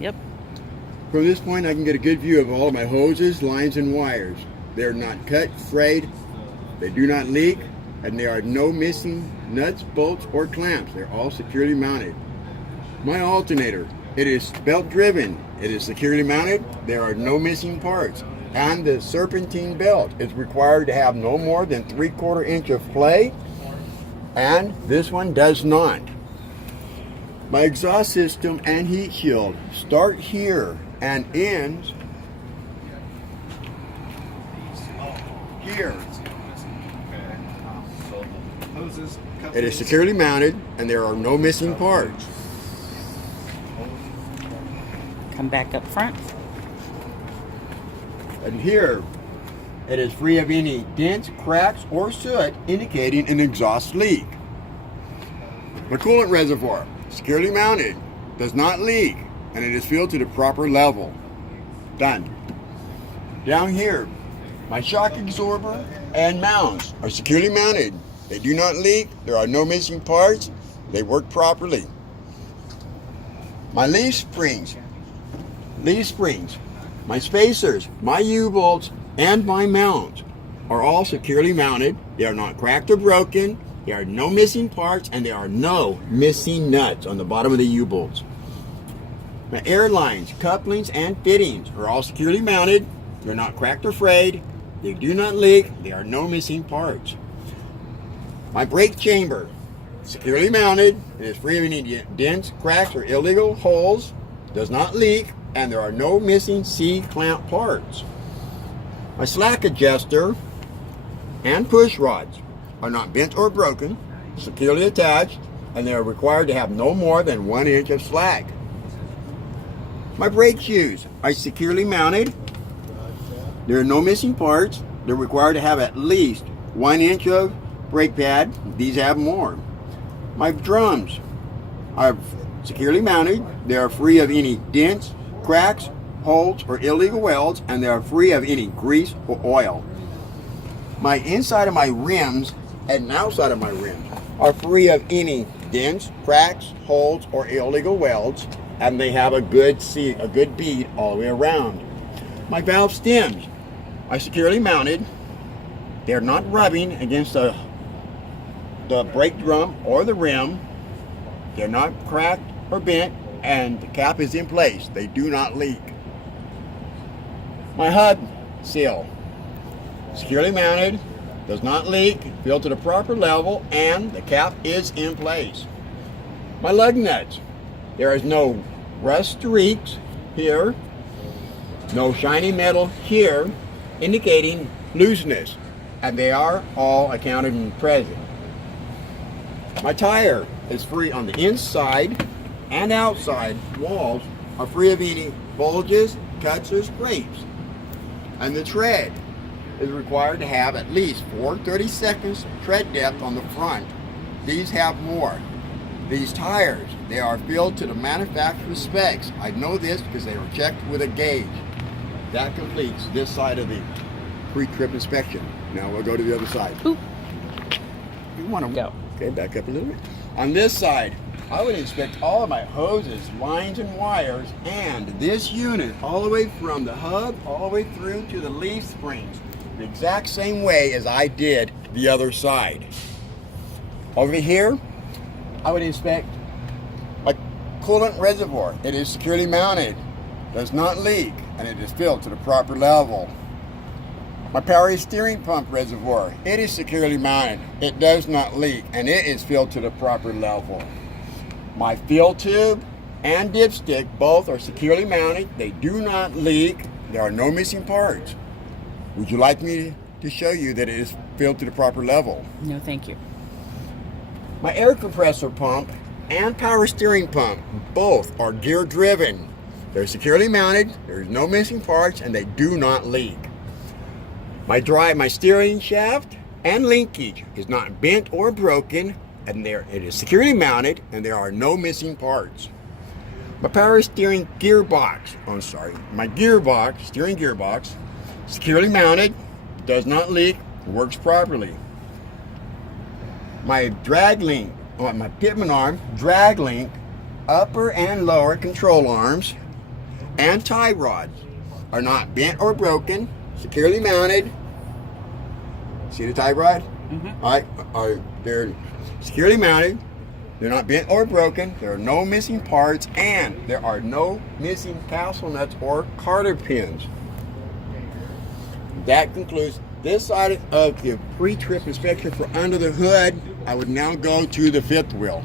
Yep. From this point, I can get a good view of all of my hoses, lines, and wires. They're not cut, frayed, they do not leak, and there are no missing nuts, bolts, or clamps. They're all securely mounted. My alternator, it is belt driven. It is securely mounted. There are no missing parts. And the serpentine belt is required to have no more than 3/4 inch of play, and this one does not. My exhaust system and heat shield start here and ends here. It is securely mounted and there are no missing parts. Come back up front. And here, it is free of any dents, cracks, or soot indicating an exhaust leak. My coolant reservoir, securely mounted, does not leak, and it is filled to the proper level. Done. Down here, my shock absorber and mounts are securely mounted. They do not leak, there are no missing parts, they work properly. My leaf springs, my spacers, my U-bolts, and my mounts are all securely mounted. They are not cracked or broken. There are no missing parts, and there are no missing nuts on the bottom of the U-bolts. My air lines, couplings, and fittings are all securely mounted. They're not cracked or frayed. They do not leak. There are no missing parts. My brake chamber, securely mounted. It is free of any dents, cracks, or illegal holes. Does not leak, and there are no missing C-clamp parts. My slack adjuster and push rods are not bent or broken, securely attached, and they are required to have no more than 1 inch of slack. My brake shoes are securely mounted. There are no missing parts. They're required to have at least 1 inch of brake pad. These have more. My drums are securely mounted. They are free of any dents, cracks, holes, or illegal welds, and they are free of any grease or oil. My inside of my rims and outside of my rims are free of any dents, cracks, holes, or illegal welds, and they have a good bead all the way around. My valve stems are securely mounted. They're not rubbing against the brake drum or the rim. They're not cracked or bent, and the cap is in place. They do not leak. My hub seal, securely mounted, does not leak, filled to the proper level, and the cap is in place. My lug nuts, there is no rust streaks here, no shiny metal here, indicating looseness, and they are all accounted and present. My tire is free on the inside and outside walls are free of any bulges, cuts, or scrapes. And the tread is required to have at least 4/32 tread depth on the front. These have more. These tires, they are filled to the manufacturer's specs. I know this because they were checked with a gauge. That completes this side of the pre-trip inspection. Now we'll go to the other side. Oop. You want to Go. Okay, back up a little bit. On this side, I would inspect all of my hoses, lines, and wires, and this unit all the way from the hub all the way through to the leaf springs, the exact same way as I did the other side. Over here, I would inspect my coolant reservoir. It is securely mounted, does not leak, and it is filled to the proper level. My power steering pump reservoir, it is securely mounted, it does not leak, and it is filled to the proper level. My fill tube and dipstick both are securely mounted, they do not leak, there are no missing parts. Would you like me to show you that it is filled to the proper level? No, thank you. My air compressor pump and power steering pump both are gear driven. They're securely mounted, there's no missing parts, and they do not leak. My steering shaft and linkage is not bent or broken, and it is securely mounted, and there are no missing parts. My power steering gearbox, steering gearbox, securely mounted, does not leak, works properly. My drag link, my pitman arm drag link upper and lower control arms and tie rods are not bent or broken, securely mounted. See the tie rod? Mm-hmm. They're securely mounted. They're not bent or broken. There are no missing parts, and there are no missing tassel nuts or carter pins. That concludes this side of the pre-trip inspection for under the hood. I would now go to the fifth wheel.